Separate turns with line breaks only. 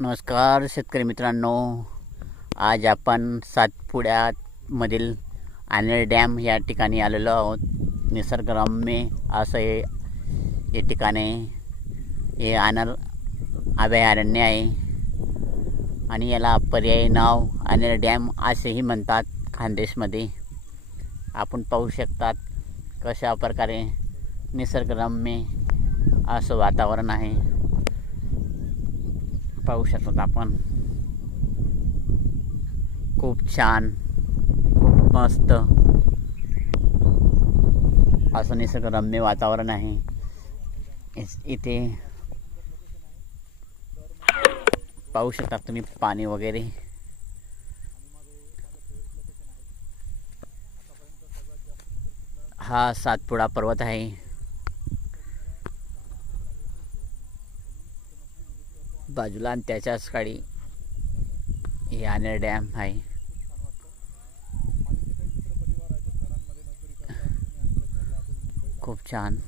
नमस्कार शेतकरी मित्रांनो. आज आपण सातपुड्यामधील आनेर डॅम या ठिकाणी आलेलो आहोत. निसर्गरम्य असं हे हे ठिकाण आहे. हे आनर अभयारण्य आहे. आणि याला पर्यायी नाव आनेर डॅम असेही म्हणतात खानदेशमध्ये. आपण पाहू शकतात कशा प्रकारे निसर्गरम्य असं वातावरण आहे. पाहू शकतात आपण. खूप छान खूप मस्त. असं निसर्गरम्य वातावरण आहे. इथे. पाहू शकता तुम्ही पाणी वगैरे. हा सातपुडा पर्वत आहे. बाजूला आणि त्याच्याच काळी याने डॅम आहे. खूप छान.